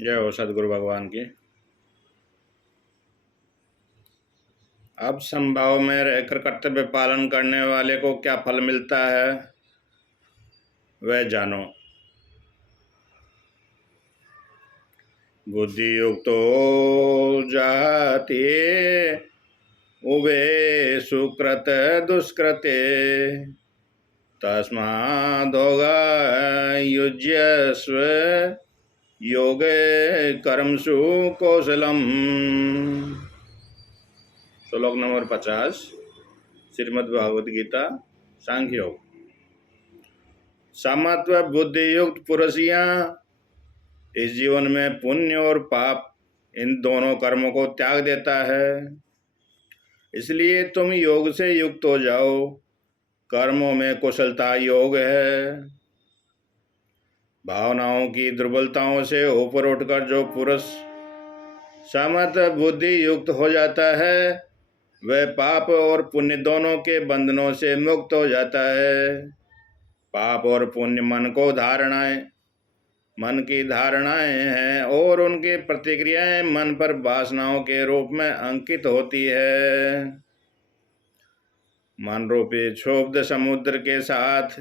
जय हो सदगुरु भगवान की। अब संभाव में रहकर कर्तव्य पालन करने वाले को क्या फल मिलता है वह जानो। बुद्धि युक्तो जाति उभे सुकृत दुष्कृते तस्मादोगा युज्यस्व योगे कर्मसु कौशलम। श्लोक नंबर 50 श्रीमद् भागवत गीता सांख्य योग। समत्व बुद्धि युक्त पुरुषिया इस जीवन में पुण्य और पाप इन दोनों कर्मों को त्याग देता है। इसलिए तुम योग से युक्त हो जाओ। कर्मों में कुशलता योग है। भावनाओं की दुर्बलताओं से ऊपर उठकर जो पुरुष समत बुद्धि युक्त हो जाता है वह पाप और पुण्य दोनों के बंधनों से मुक्त हो जाता है। पाप और पुण्य मन की धारणाएं हैं और उनकी प्रतिक्रियाएं मन पर वासनाओं के रूप में अंकित होती है। मन रूपी क्षुब्ध समुद्र के साथ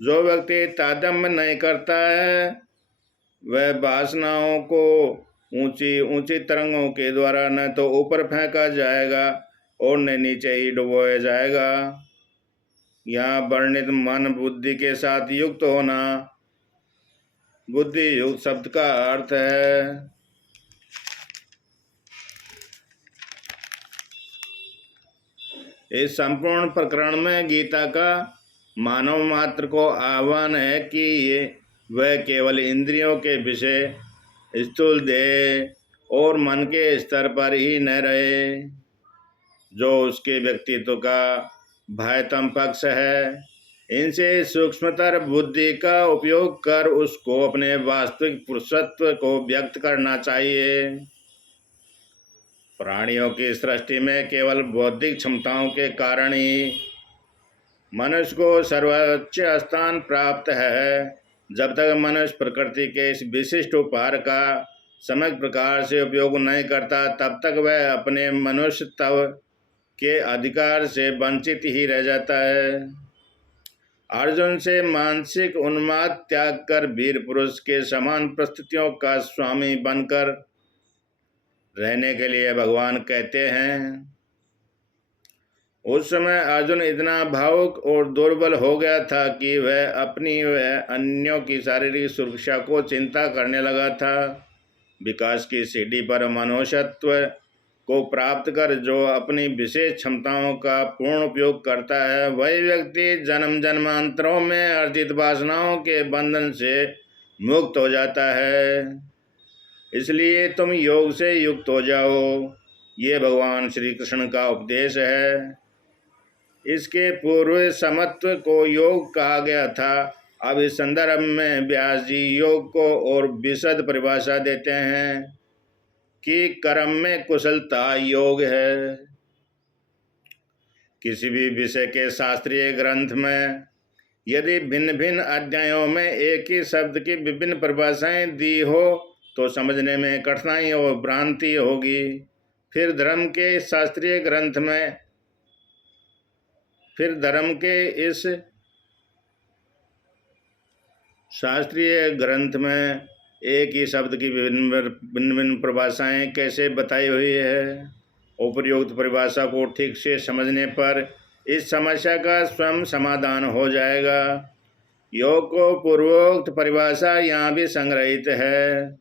जो व्यक्ति तादात्म्य नहीं करता है वह वासनाओं को ऊंची ऊंची तरंगों के द्वारा न तो ऊपर फेंका जाएगा और न नीचे ही डुबोया जाएगा। यहाँ वर्णित मन बुद्धि के साथ युक्त होना बुद्धि युक्त शब्द का अर्थ है। इस संपूर्ण प्रकरण में गीता का मानव मात्र को आह्वान है कि वह केवल इंद्रियों के विषय स्थूल देह और मन के स्तर पर ही न रहे जो उसके व्यक्तित्व का बाह्यतम पक्ष है। इनसे सूक्ष्मतर बुद्धि का उपयोग कर उसको अपने वास्तविक पुरुषत्व को व्यक्त करना चाहिए। प्राणियों की सृष्टि में केवल बौद्धिक क्षमताओं के कारण ही मनुष्य को सर्वोच्च स्थान प्राप्त है। जब तक मनुष्य प्रकृति के इस विशिष्ट उपहार का सम्यक प्रकार से उपयोग नहीं करता तब तक वह अपने मनुष्यत्व के अधिकार से वंचित ही रह जाता है। अर्जुन से मानसिक उन्माद त्याग कर वीर पुरुष के समान परिस्थितियों का स्वामी बनकर रहने के लिए भगवान कहते हैं। उस समय अर्जुन इतना भावुक और दुर्बल हो गया था कि वह अपनी व अन्यों की शारीरिक सुरक्षा को चिंता करने लगा था। विकास की सीढ़ी पर मनुष्यत्व को प्राप्त कर जो अपनी विशेष क्षमताओं का पूर्ण उपयोग करता है वही व्यक्ति जन्म जन्मांतरों में अर्जित वासनाओं के बंधन से मुक्त हो जाता है। इसलिए तुम योग से युक्त हो जाओ। ये भगवान श्री कृष्ण का उपदेश है। इसके पूर्व समत्व को योग कहा गया था। अब इस संदर्भ में व्यास जी योग को और विशद परिभाषा देते हैं कि कर्म में कुशलता योग है। किसी भी विषय के शास्त्रीय ग्रंथ में यदि भिन्न भिन्न अध्यायों में एक ही शब्द की विभिन्न परिभाषाएं दी हो तो समझने में कठिनाई और भ्रांति होगी। फिर धर्म के इस शास्त्रीय ग्रंथ में एक ही शब्द की भिन्न परिभाषाएं कैसे बताई हुई है। उपयुक्त परिभाषा को ठीक से समझने पर इस समस्या का स्वयं समाधान हो जाएगा। योग को पूर्वोक्त परिभाषा यहाँ भी संग्रहित है।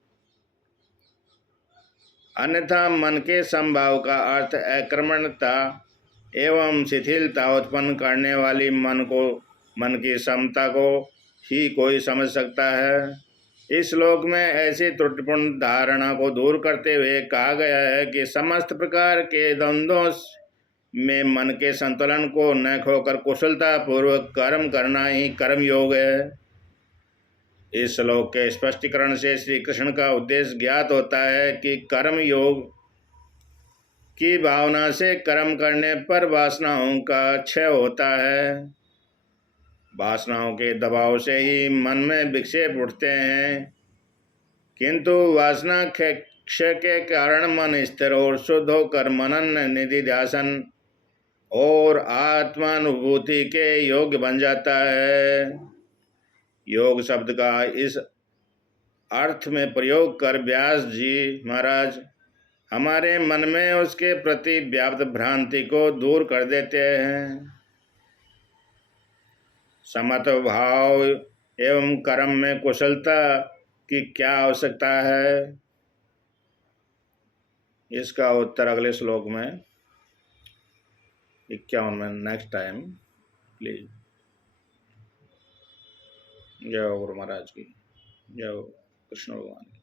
अन्यथा मन के संभाव का अर्थ अक्रमणता एवं शिथिलता उत्पन्न करने वाली मन की क्षमता को ही कोई समझ सकता है। इस श्लोक में ऐसी त्रुटिपूर्ण धारणा को दूर करते हुए कहा गया है कि समस्त प्रकार के द्वंद्वों में मन के संतुलन को न खोकर कुशलता पूर्वक कर्म करना ही कर्म योग है। इस श्लोक के स्पष्टीकरण से श्री कृष्ण का उद्देश्य ज्ञात होता है कि कर्म योग की भावना से कर्म करने पर वासनाओं का क्षय होता है। वासनाओं के दबाव से ही मन में विक्षेप उठते हैं किंतु वासना क्षय के कारण मन स्थिर और शुद्ध होकर मनन निधि ध्यान और आत्मानुभूति के योग्य बन जाता है। योग शब्द का इस अर्थ में प्रयोग कर व्यास जी महाराज हमारे मन में उसके प्रति व्याप्त भ्रांति को दूर कर देते हैं। समत भाव एवं कर्म में कुशलता की क्या आवश्यकता है, इसका उत्तर अगले श्लोक में 51 में नेक्स्ट टाइम प्लीज। जय हो गुरु महाराज की, जय हो कृष्ण भगवान की।